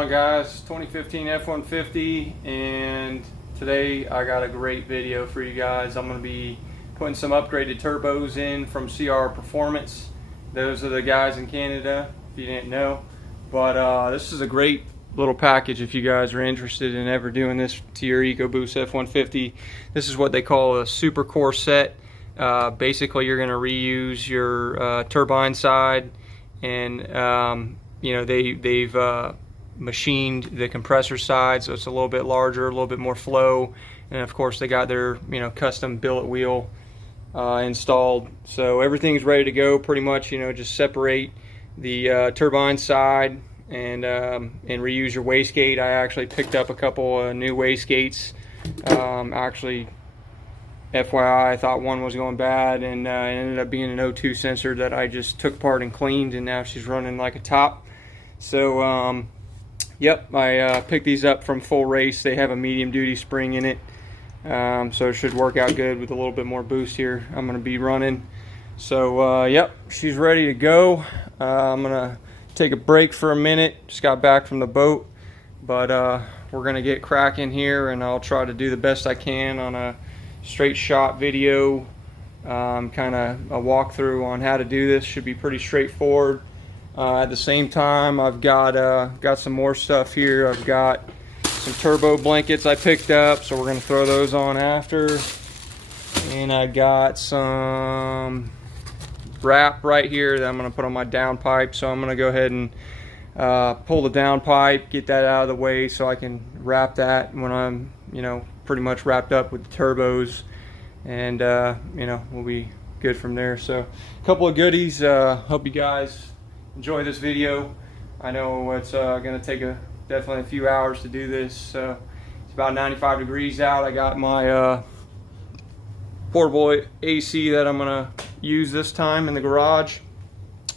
on, guys? 2015 F150, and today I got a great video for you guys. I'm going to be putting some upgraded turbos in from CR Performance. Those are the guys in Canada, if you didn't know. But this is a great little package if you guys are interested in ever doing this to your Ecoboost F150. This is what they call a super core set. Basically, you're going to reuse your turbine side, and you know, they've machined the compressor side, so it's a little bit larger, a little bit more flow, and of course they got their custom billet wheel installed. So everything's ready to go pretty much. Just separate the turbine side and reuse your wastegate. I actually picked up a couple new wastegates. Actually, FYI, I thought one was going bad, and it ended up being an O2 sensor that I just took apart and cleaned, and now she's running like a top. So yep, I picked these up from Full Race. They have a medium duty spring in it, so it should work out good with a little bit more boost here I'm going to be running. So yep, she's ready to go. I'm going to take a break for a minute. Just got back from the boat, but we're going to get cracking here, and I'll try to do the best I can on a straight shot video, kind of a walkthrough on how to do this. Should be pretty straightforward. At the same time, I've got some more stuff here. I've got some turbo blankets I picked up, so we're going to throw those on after. And I got some wrap right here that I'm going to put on my downpipe. So I'm going to go ahead and pull the downpipe, get that out of the way so I can wrap that when I'm pretty much wrapped up with the turbos, and we'll be good from there. So a couple of goodies. Hope you guys enjoy this video. I know it's going to take definitely a few hours to do this. It's about 95 degrees out. I got my portable AC that I'm going to use this time in the garage,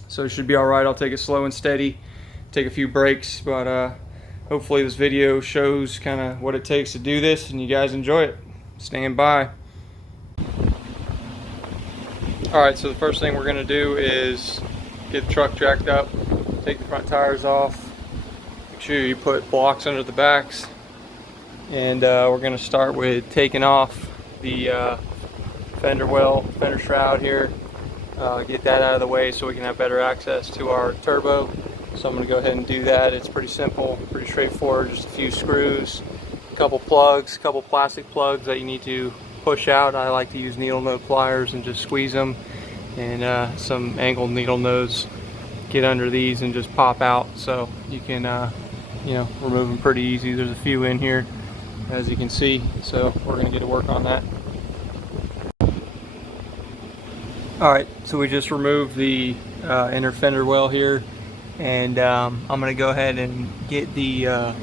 so it should be all right. I'll take it slow and steady, take a few breaks, but hopefully this video shows kind of what it takes to do this, and you guys enjoy it. Stand by. Alright, so the first thing we're going to do is get the truck jacked up, take the front tires off, make sure you put blocks under the backs, and we're going to start with taking off the fender shroud here, get that out of the way so we can have better access to our turbo. So I'm going to go ahead and do that. It's pretty simple, pretty straightforward. Just a few screws, a couple plugs, a couple plastic plugs that you need to push out. I like to use needle nose pliers and just squeeze them, and some angled needle nose. Get under these and just pop out, so you can remove them pretty easy. There's a few in here, as you can see, so we're going to get to work on that. Alright, so we just removed the inner fender well here, and I'm going to go ahead and get the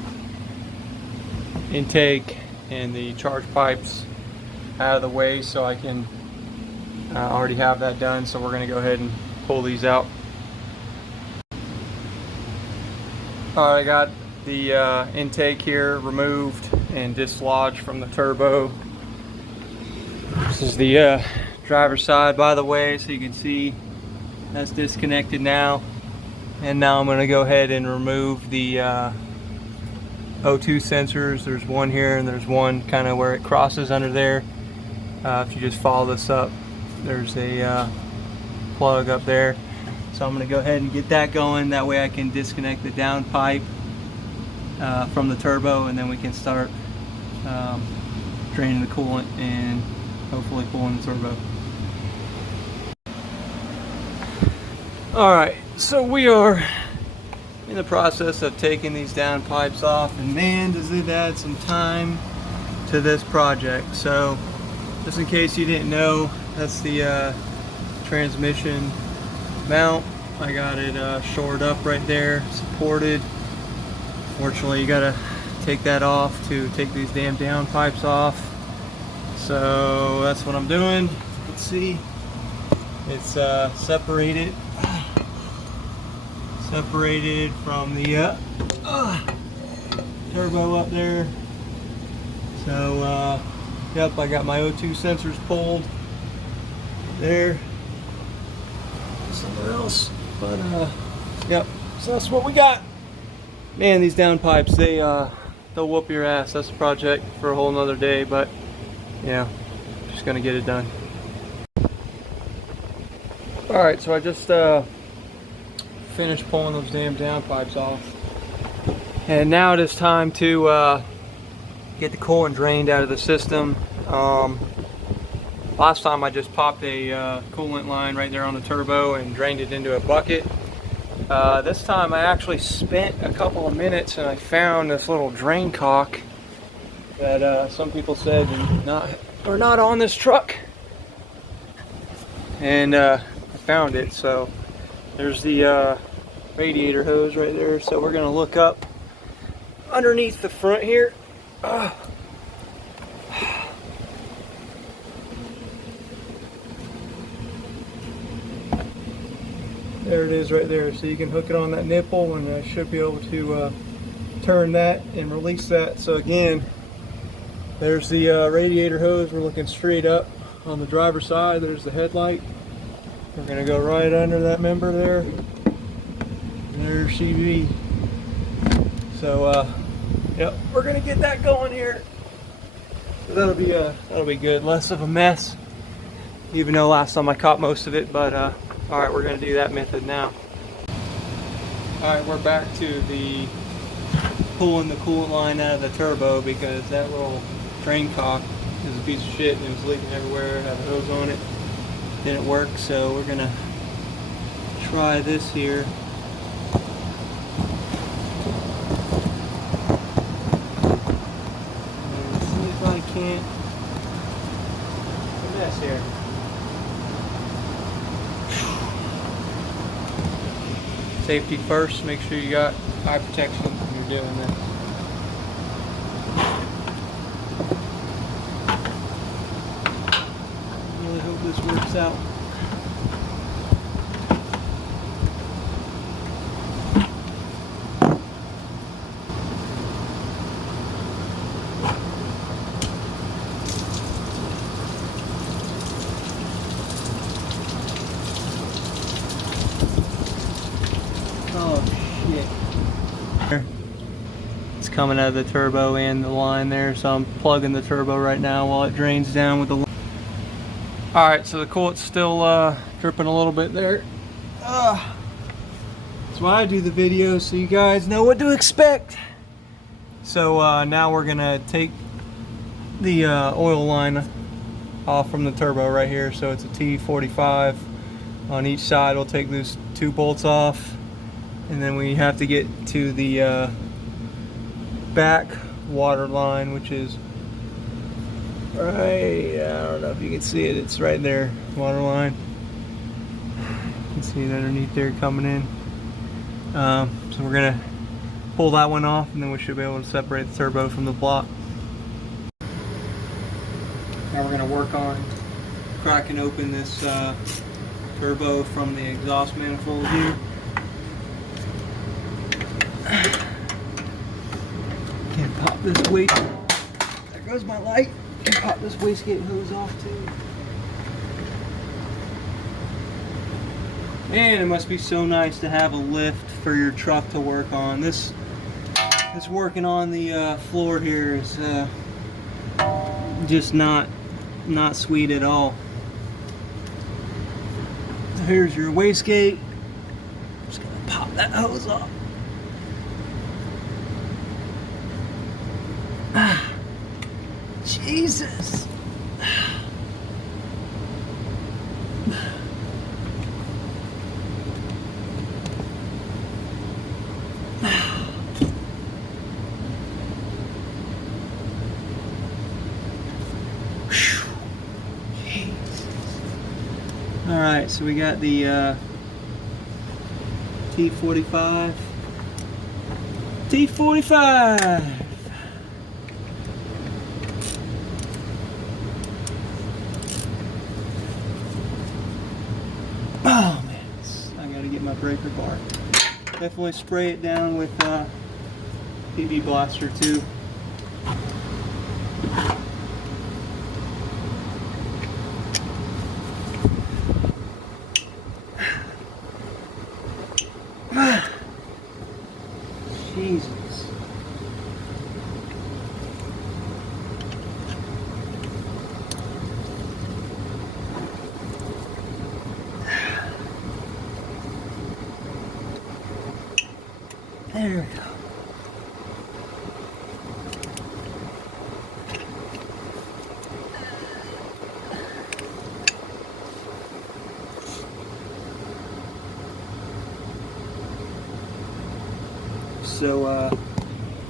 intake and the charge pipes out of the way, so I can already have that done. So we're going to go ahead and pull these out. Alright, I got the intake here removed and dislodged from the turbo. This is the driver's side, by the way, so you can see that's disconnected now. And now I'm going to go ahead and remove the O2 sensors. There's one here, and there's one kind of where it crosses under there. If you just follow this up, there's a plug up there. So I'm going to go ahead and get that going. That way I can disconnect the downpipe from the turbo, and then we can start draining the coolant and hopefully cooling the turbo. Alright, so we are in the process of taking these downpipes off, and man, does it add some time to this project. So just in case you didn't know, that's the transmission mount. I got it shored up right there, supported. Fortunately, you gotta take that off to take these damn downpipes off. So that's what I'm doing. Let's see, it's separated from the turbo up there. So yep, I got my O2 sensors pulled there somewhere else, but yep, so that's what we got. Man, these downpipes, they'll whoop your ass. That's a project for a whole nother day, but yeah, just gonna get it done. Alright, so I just finished pulling those damn downpipes off. And now it is time to get the coolant drained out of the system. Last time I just popped a coolant line right there on the turbo and drained it into a bucket. This time I actually spent a couple of minutes and I found this little drain cock that some people said are not on this truck. And I found it. So there's the radiator hose right there. So we're gonna look up underneath the front here. There it is right there. So you can hook it on that nipple and I should be able to turn that and release that. So again, there's the radiator hose. We're looking straight up on the driver's side. There's the headlight. We're gonna go right under that member there. There's CV. So yep, we're gonna get that going here. So that'll be good. Less of a mess. Even though last time I caught most of it, but alright, we're gonna do that method now. Alright, we're back to the pulling the coolant line out of the turbo because that little drain cock is a piece of shit and it was leaking everywhere. Had a hose on it. Didn't work, so we're gonna try this here. And see if I can't. A mess here. Safety first. Make sure you got eye protection when you're doing this. Really hope this works out. Oh shit. It's coming out of the turbo and the line there, so I'm plugging the turbo right now while it drains down with the line. Alright, so the coolant's still dripping a little bit there. That's why I do the video, so you guys know what to expect. So now we're gonna take the oil line off from the turbo right here. So it's a T45 on each side. We'll take those two bolts off, and then we have to get to the back water line, which is right, I don't know if you can see it, it's right there, water line. You can see it underneath there coming in. So we're gonna pull that one off and then we should be able to separate the turbo from the block. Now we're gonna work on cracking open this turbo from the exhaust manifold here. Can't pop this waste. There goes my light. Can pop this wastegate hose off too. Man, it must be so nice to have a lift for your truck to work on. This working on the floor here is just not sweet at all. So here's your wastegate. Just gonna pop that hose off. Jesus. Alright, so we got the T45. T45! Oh man, I gotta get my breaker bar. Definitely spray it down with PB Blaster too. Jesus. There we go. So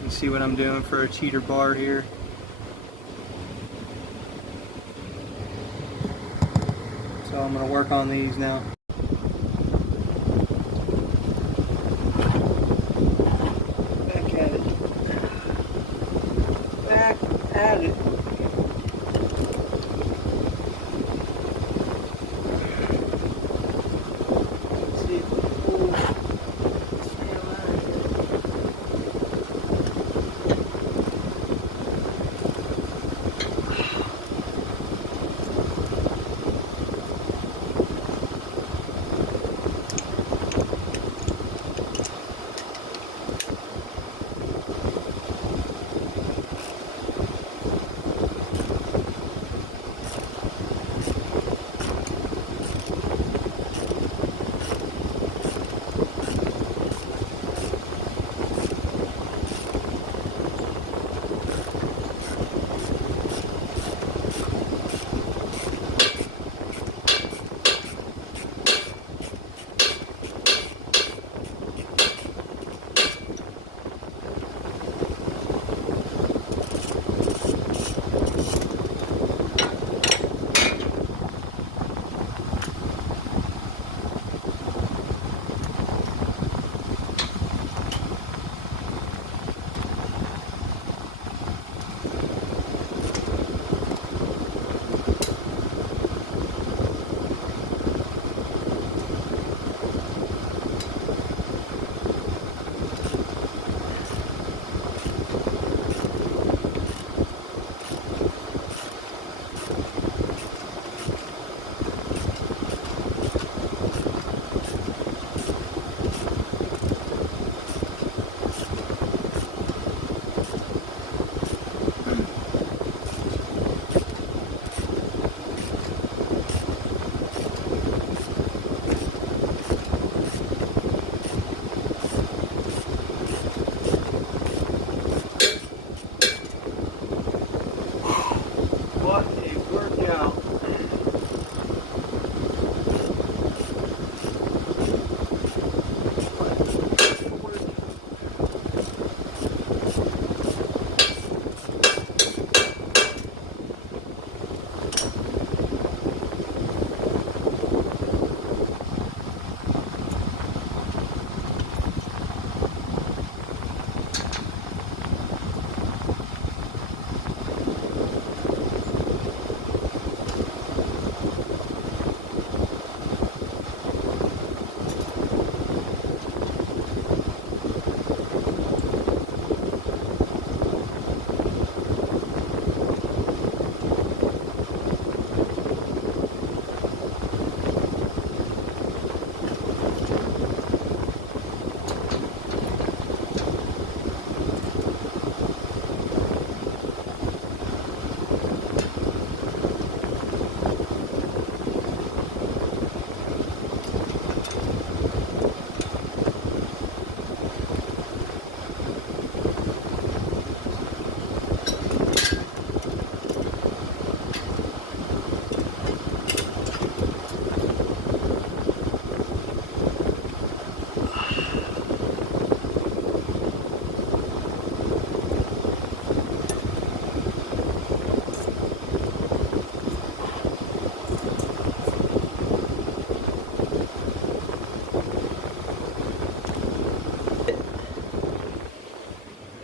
you see what I'm doing for a cheater bar here. So I'm going to work on these now. Back at it. Back at it.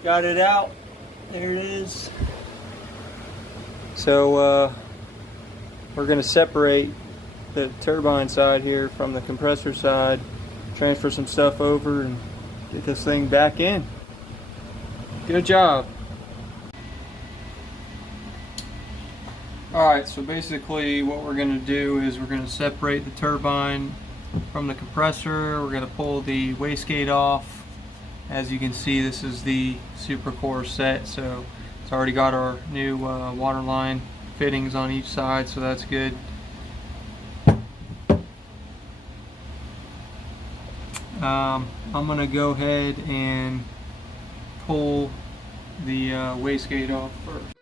Got it out. There it is. So we're going to separate the turbine side here from the compressor side, transfer some stuff over, and get this thing back in. Good job. Alright, so basically what we're going to do is we're going to separate the turbine from the compressor. We're going to pull the wastegate off. As you can see, this is the supercore set, so it's already got our new water line fittings on each side, so that's good. I'm going to go ahead and pull the wastegate off first.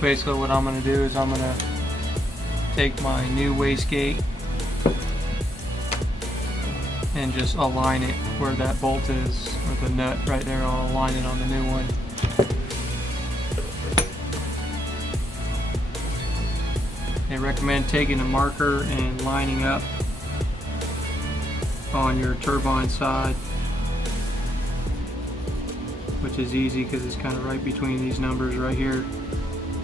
Basically what I'm going to do is I'm going to take my new wastegate and just align it where that bolt is, or the nut right there. I'll align it on the new one. They recommend taking a marker and lining up on your turbine side, which is easy because it's kind of right between these numbers right here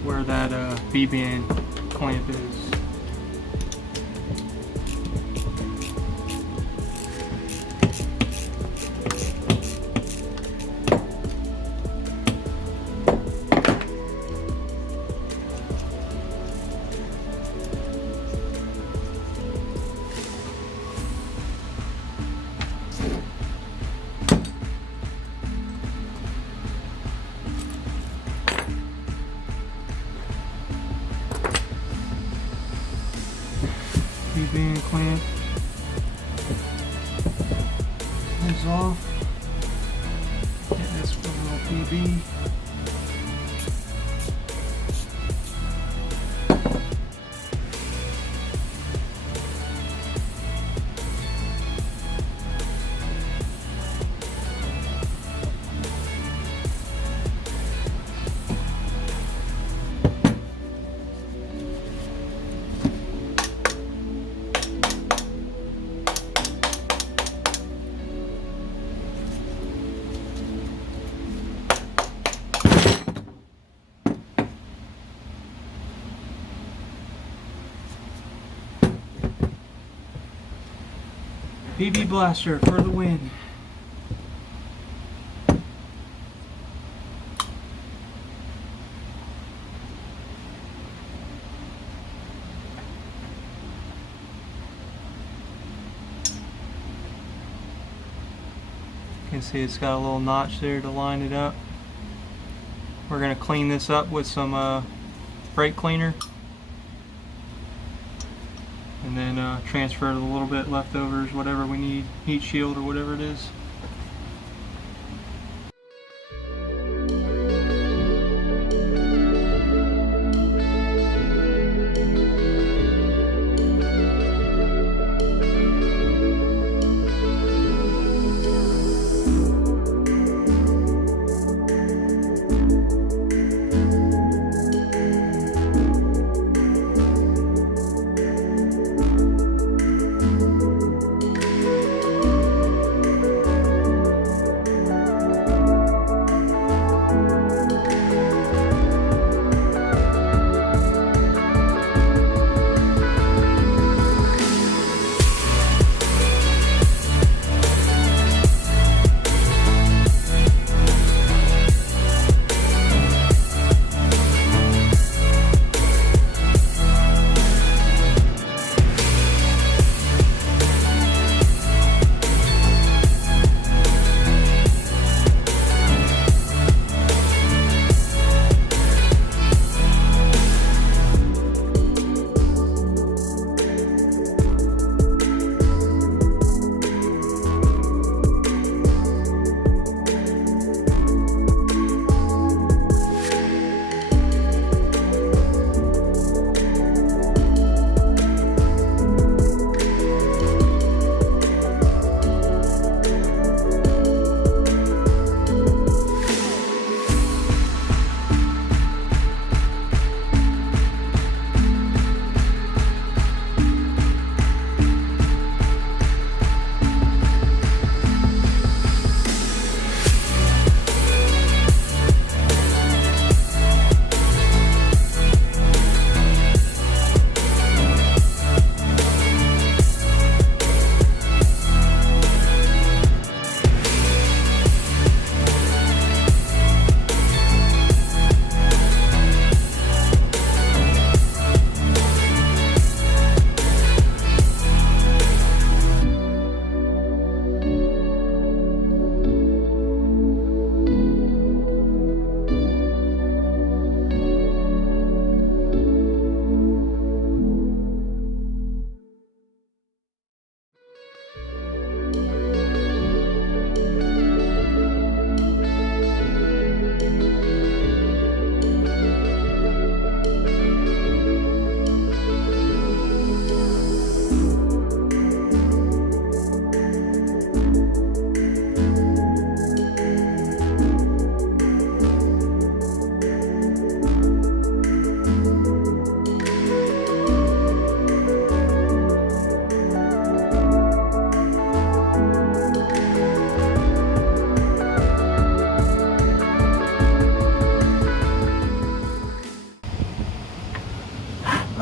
where that V-band clamp is. V-band clamp is off. Get this for a little PB. PB blaster for the win. You can see it's got a little notch there to line it up. We're going to clean this up with some brake cleaner, and then transfer the little bit leftovers, whatever we need, heat shield or whatever it is.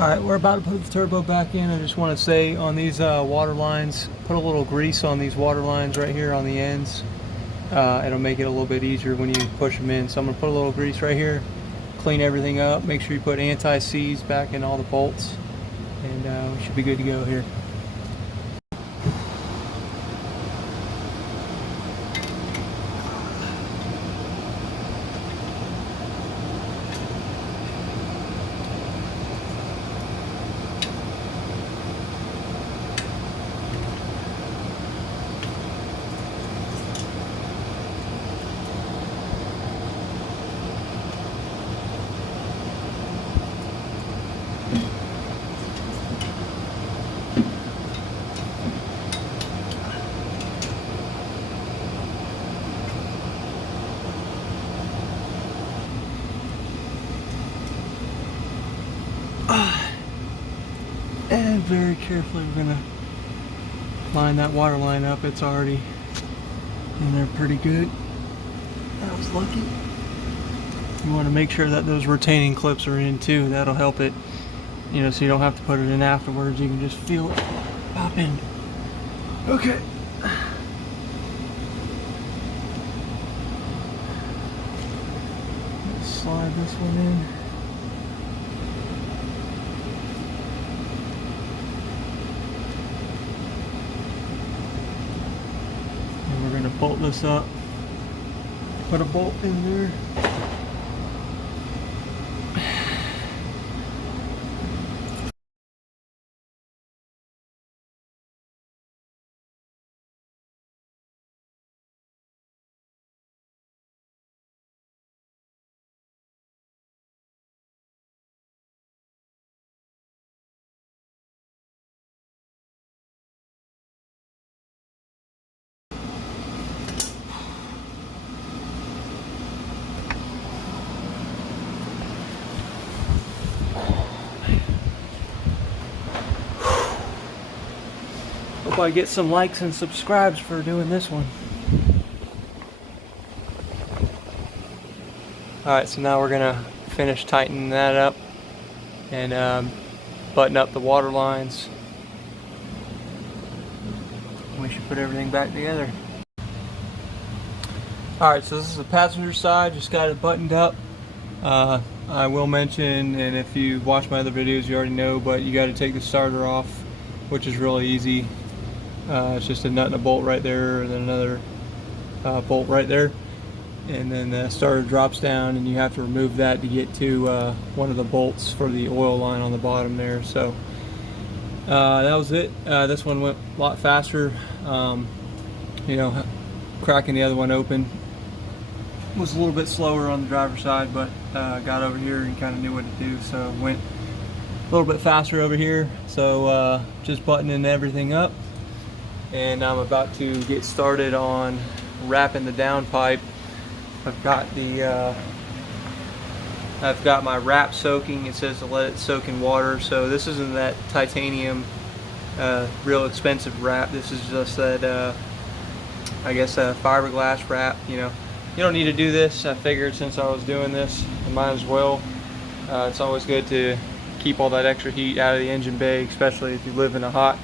Alright, we're about to put the turbo back in. I just want to say on these water lines, put a little grease on these water lines right here on the ends. It'll make it a little bit easier when you push them in. So I'm going to put a little grease right here, clean everything up, make sure you put anti-seize back in all the bolts, and we should be good to go here. And very carefully we're going to line that water line up. It's already in there pretty good. I was lucky. You want to make sure that those retaining clips are in too. That'll help it, you know, so you don't have to put it in afterwards. You can just feel it pop in. Okay. Let's slide this one in. We're going to bolt this up, put a bolt in there. Hope I get some likes and subscribes for doing this one. Alright, so now we're going to finish tightening that up and button up the water lines. We should put everything back together. Alright, so this is the passenger side, just got it buttoned up. I will mention, and if you watch my other videos you already know, but you got to take the starter off, which is really easy. It's just a nut and a bolt right there, and then another bolt right there, and then the starter drops down, and you have to remove that to get to one of the bolts for the oil line on the bottom there. So that was it. This one went a lot faster. You know, cracking the other one open was a little bit slower on the driver's side, but got over here and kind of knew what to do, so went a little bit faster over here. So just buttoning everything up, and I'm about to get started on wrapping the downpipe. I've got my wrap soaking. It says to let it soak in water. So this isn't that titanium real expensive wrap. This is just that I guess a fiberglass wrap. You know, you don't need to do this. I figured since I was doing this, I might as well. It's always good to keep all that extra heat out of the engine bay, especially if you live in a hot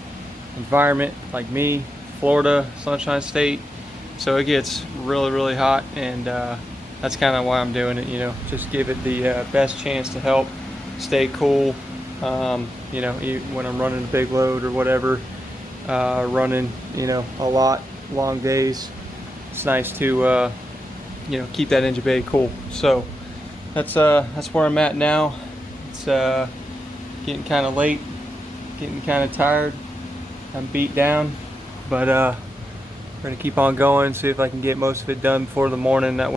environment like me, Florida, Sunshine State. So it gets really, really hot, and that's kind of why I'm doing it. You know, just give it the best chance to help stay cool. You know, when I'm running a big load or whatever, running, you know, a lot, long days, it's nice to you know, keep that engine bay cool. So that's where I'm at now. It's getting kind of late, getting kind of tired. I'm beat down, but we're gonna keep on going, see if I can get most of it done before the morning. That way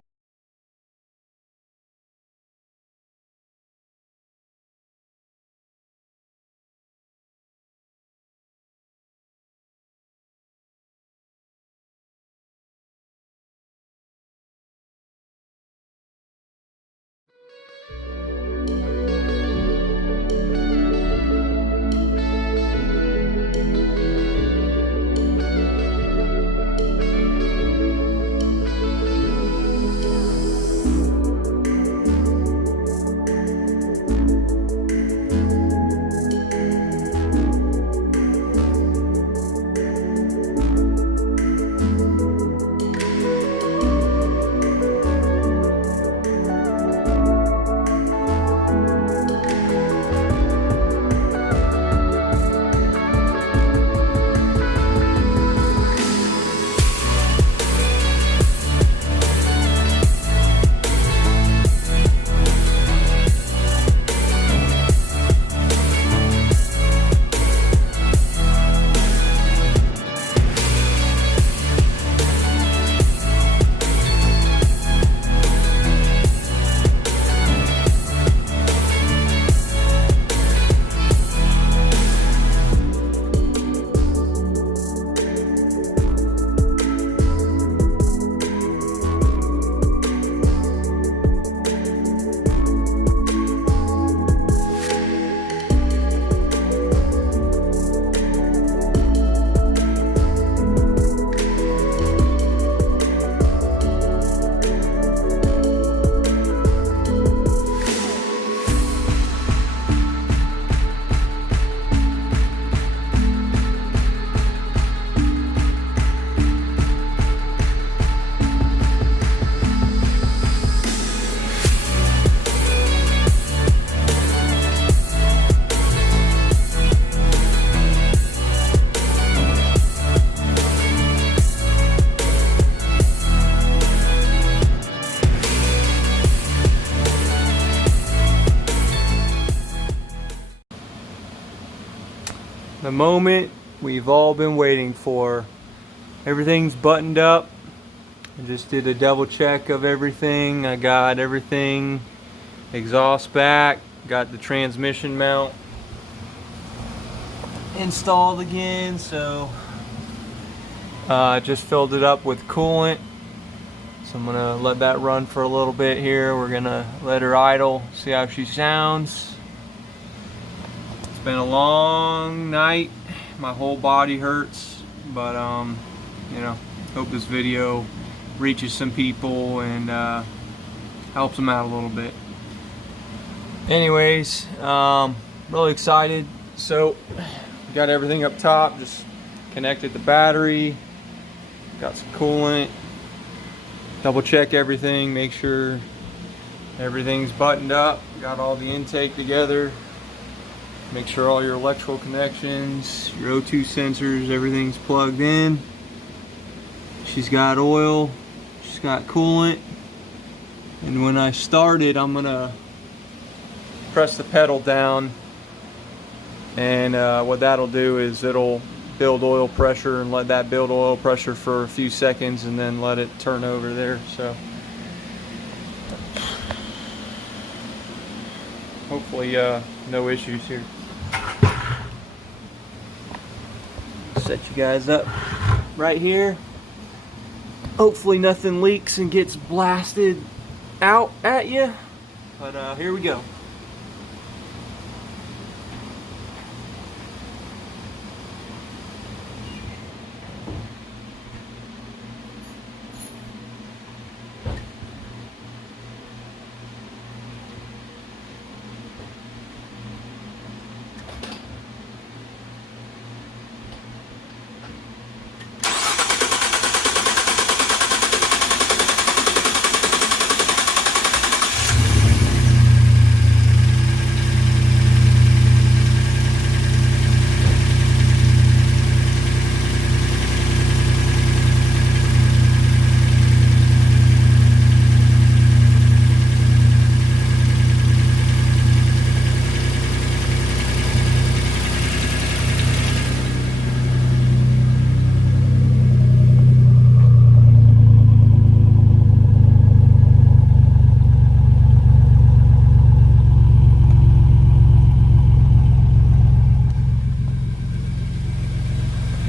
the moment we've all been waiting for. Everything's buttoned up. I just did a double check of everything. I got everything, exhaust back, got the transmission mount installed again, so just filled it up with coolant. So I'm gonna let that run for a little bit here. We're gonna let her idle, see how she sounds. It's been a long night. My whole body hurts, but you know, hope this video reaches some people and helps them out a little bit. Anyways, really excited. So got everything up top, just connected the battery, got some coolant, double check everything, make sure everything's buttoned up, got all the intake together, make sure all your electrical connections, your O2 sensors, everything's plugged in. She's got oil, she's got coolant, and when I start it, I'm gonna press the pedal down, and what that'll do is it'll build oil pressure and let that build oil pressure for a few seconds and then let it turn over there. So hopefully no issues here. Set you guys up right here. Hopefully nothing leaks and gets blasted out at you, but here we go.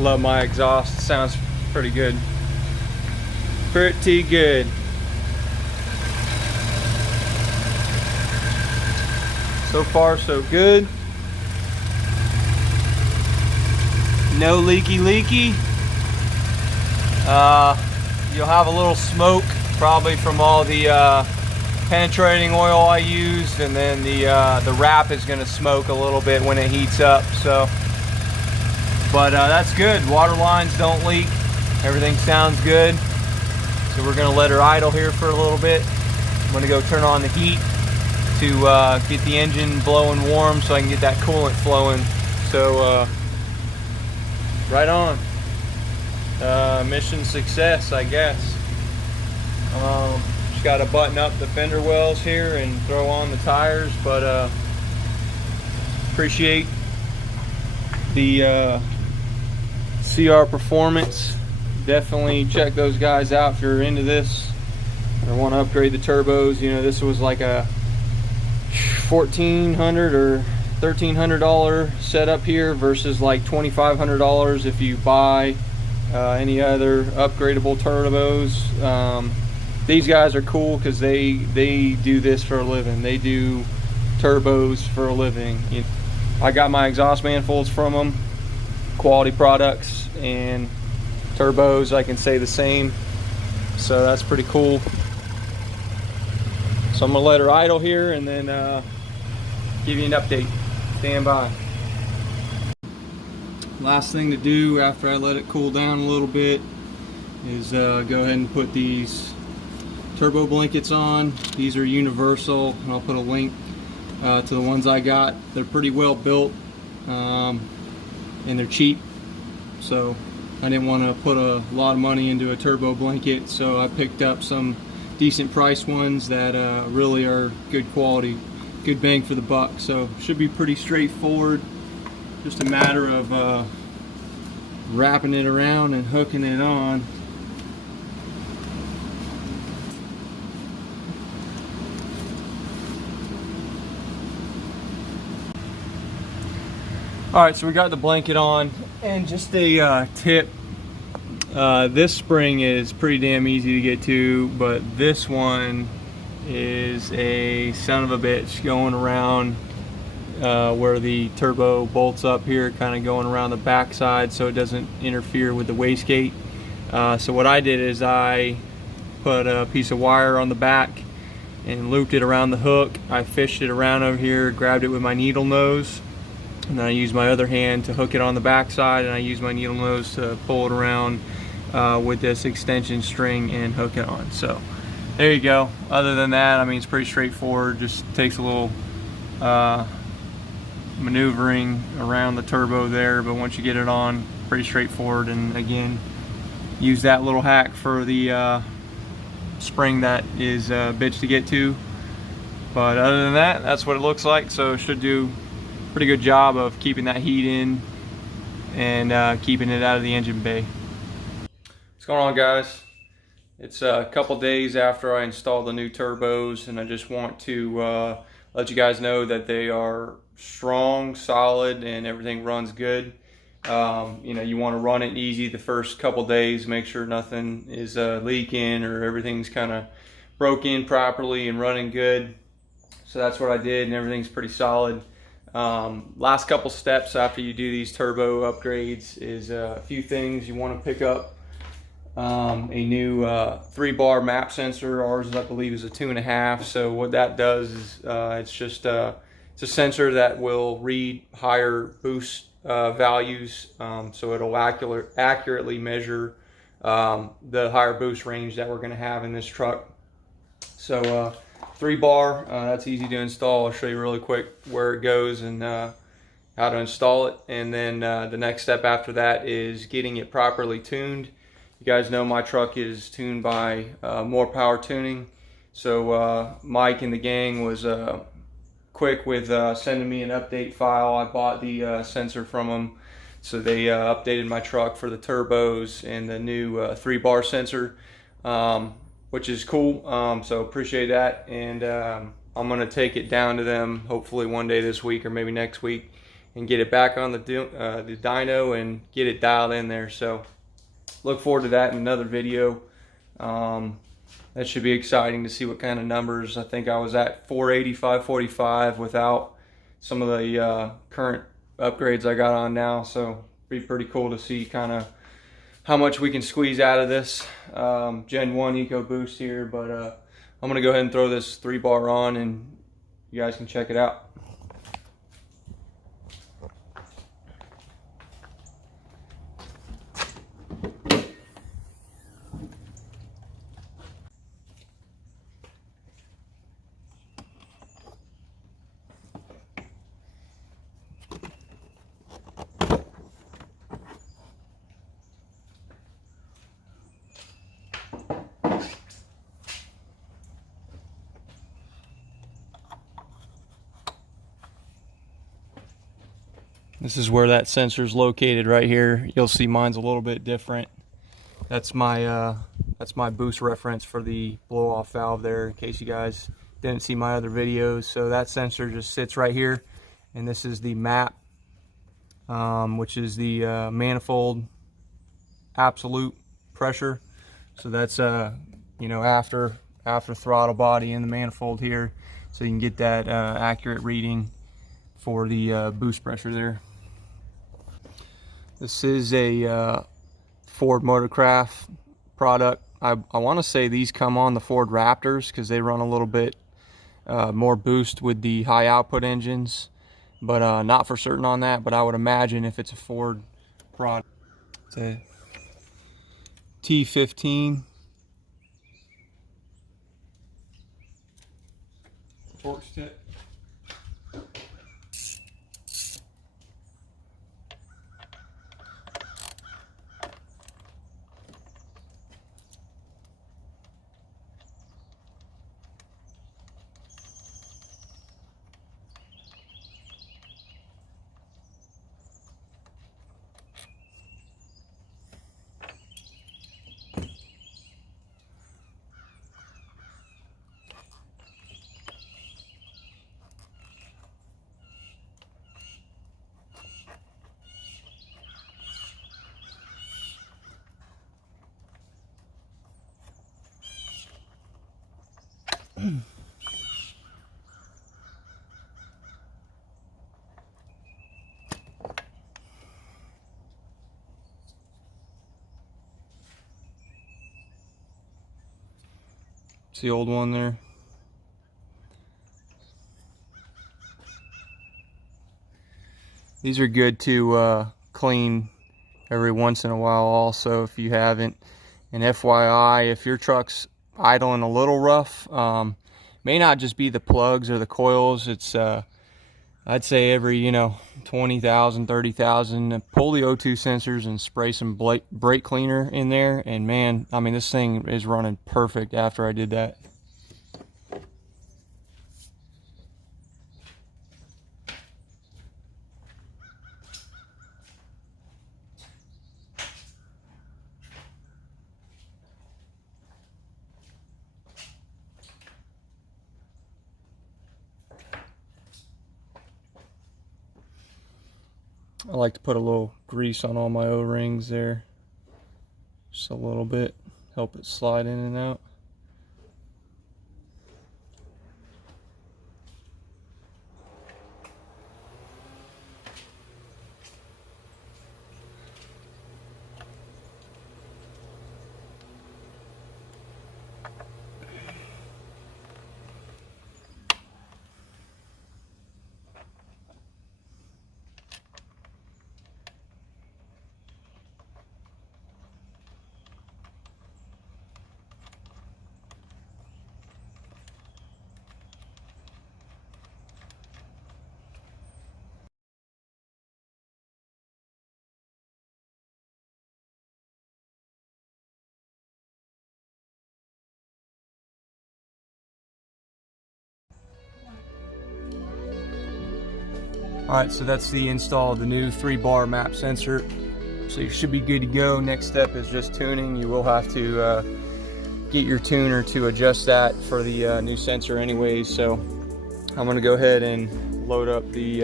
Love my exhaust, sounds pretty good. Pretty good. So far so good. No leaky. You'll have a little smoke probably from all the penetrating oil I used, and then the wrap is going to smoke a little bit when it heats up. So. But that's good. Water lines don't leak. Everything sounds good. So we're going to let her idle here for a little bit. I'm going to go turn on the heat to get the engine blowing warm so I can get that coolant flowing. So right on. Mission success, I guess. Just got to button up the fender wells here and throw on the tires, but appreciate the CR Performance. Definitely check those guys out if you're into this or want to upgrade the turbos. You know, this was like a $1,400 or $1,300 setup here versus like $2,500 if you buy any other upgradable turbos. These guys are cool because they do this for a living. They do turbos for a living. I got my exhaust manifolds from them. Quality products, and turbos I can say the same, so that's pretty cool. So I'm gonna let her idle here and then give you an update. Stand by. Last thing to do after I let it cool down a little bit is go ahead and put these turbo blankets on. These are universal, and I'll put a link to the ones I got. They're pretty well built. And they're cheap, so I didn't want to put a lot of money into a turbo blanket, so I picked up some decent price ones that really are good quality, good bang for the buck. So should be pretty straightforward. just a matter of wrapping it around and hooking it on. Alright, so we got the blanket on, and just a tip, this spring is pretty damn easy to get to, but this one is a son of a bitch, going around where the turbo bolts up here, kind of going around the back side so it doesn't interfere with the wastegate. So what I did is I put a piece of wire on the back and looped it around the hook. I fished it around over here, grabbed it with my needle nose, and then I used my other hand to hook it on the back side, and I used my needle nose to pull it around with this extension string and hook it on. So there you go. Other than that, I mean, it's pretty straightforward. Just takes a little maneuvering around the turbo there, but once you get it on, pretty straightforward. And again, use that little hack for the spring that is a bitch to get to. But other than that, that's what it looks like. So it should do a pretty good job of keeping that heat in and keeping it out of the engine bay. What's going on, guys? It's a couple days after I installed the new turbos, and I just want to let you guys know that they are strong, solid, and everything runs good. You know, you want to run it easy the first couple days, make sure nothing is leaking or everything's kind of broken properly and running good. So that's what I did, and everything's pretty solid. Last couple steps after you do these turbo upgrades is a few things. You want to pick up a new 3-bar map sensor. Ours, I believe, is a 2.5. So what that does is it's a sensor that will read higher boost values, so it'll accurately measure the higher boost range that we're going to have in this truck. So 3-bar, that's easy to install. I'll show you really quick where it goes and how to install it. And then the next step after that is getting it properly tuned. You guys know my truck is tuned by More Power Tuning. So Mike and the gang was quick with sending me an update file. I bought the sensor from them, so they updated my truck for the turbos and the new 3-bar sensor, which is cool. So appreciate that, and I'm gonna take it down to them hopefully one day this week or maybe next week and get it back on the dyno and get it dialed in there. So look forward to that in another video. That should be exciting to see what kind of numbers. I think I was at 480, 545 without some of the current upgrades I got on now. So be pretty cool to see kind of how much we can squeeze out of this Gen 1 Ecoboost here. But I'm gonna go ahead and throw this 3-bar on, and you guys can check it out. This is where that sensor is located right here. You'll see mine's a little bit different. That's my boost reference for the blow off valve there, in case you guys didn't see my other videos. So that sensor just sits right here, and this is the map, which is the manifold absolute pressure. So that's you know, after throttle body in the manifold here, so you can get that accurate reading for the boost pressure there. This is a Ford Motorcraft product. I want to say these come on the Ford Raptors because they run a little bit more boost with the high output engines, but not for certain on that. But I would imagine if it's a Ford product. It's a T15 torque stick. It's the old one there. These are good to clean every once in a while also, if you haven't. And FYI, if your truck's idling a little rough, may not just be the plugs or the coils. It's I'd say every 20,000, 30,000, pull the O2 sensors and spray some brake cleaner in there, and man, I mean, this thing is running perfect after I did that. I like to put a little grease on all my O-rings there, just a little bit, help it slide in and out. Alright, so that's the install of the new 3-bar map sensor. So you should be good to go. Next step is just tuning. You will have to get your tuner to adjust that for the new sensor anyways. So I'm going to go ahead and load up the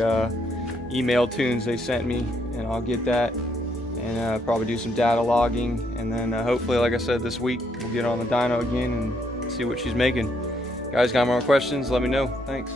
email tunes they sent me, and I'll get that and probably do some data logging, and then hopefully, like I said, this week we'll get on the dyno again and see what she's making. Guys, got more questions? Let me know. Thanks.